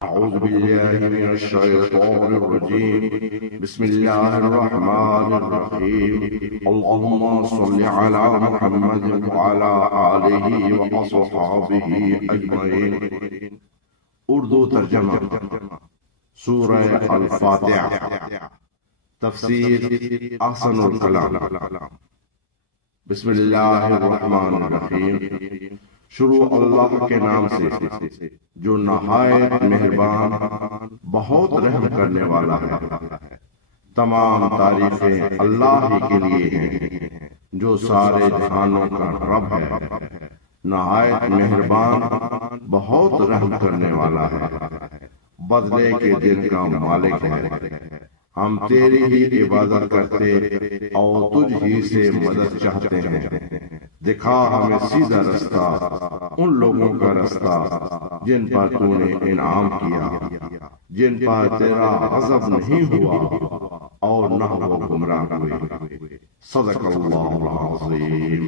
أعوذ بالله من الشيطان الرجيم. بسم الله الرحمن الرحيم. اللهم صل على محمد وعلى آله وأصحابه أجمعين. اردو ترجمہ سورہ الفاتحہ. تفسیر احسن الکلام. بسم اللہ الرحمن الرحیم. شروع اللہ کے نام سے جو نہایت مہربان بہت رحم کرنے والا ہے. تمام تعریفیں اللہ ہی کے لیے ہیں جو سارے جہانوں کا رب ہے. نہایت مہربان بہت رحم کرنے والا ہے. بدلے کے دن کا مالک ہے. ہم تیری ہی عبادت کرتے اور تجھ ہی سے مدد چاہتے ہیں. دکھا ہمیں سیدھا رستہ، ان لوگوں کا رستہ جن پر تو نے انعام کیا، جن پر تیرا غضب نہیں ہوا اور نہ وہ گمراہ ہوئے. صدق اللہ العظیم.